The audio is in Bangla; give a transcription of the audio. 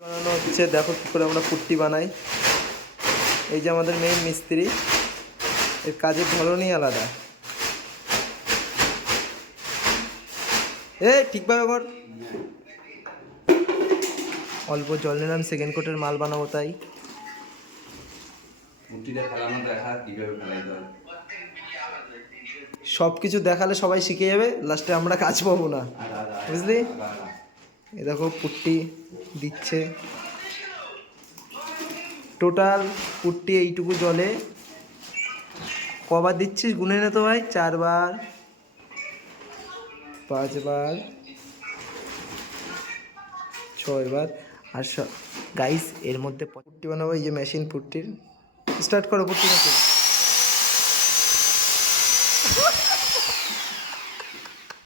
বানানো হচ্ছে, দেখো কী করে আমরা পুট্টি বানাই। এই যে আমাদের মেইন মিস্ত্রি, এর কাজের ধরনই আলাদা। ঠিকভাবে কর। অল্প জল নিলাম, সেকেন্ড কোটের মাল বানাবো তাই। সব কিছু দেখালে সবাই শিখে যাবে, লাস্টে আমরা কাজ পাবো না, বুঝলি? এ দেখো পুট্টি দিচ্ছে, টোটাল পুট্টি এইটুকু জলে কবার দিচ্ছিস গুনে নে তো ভাই। 4 বার, 5 বার, 6 বার। আর গাইস এর মধ্যে পুট্টি বানাবো। এই যে মেশিন পুট্টির, স্টার্ট করো পুট্টি মেশিন।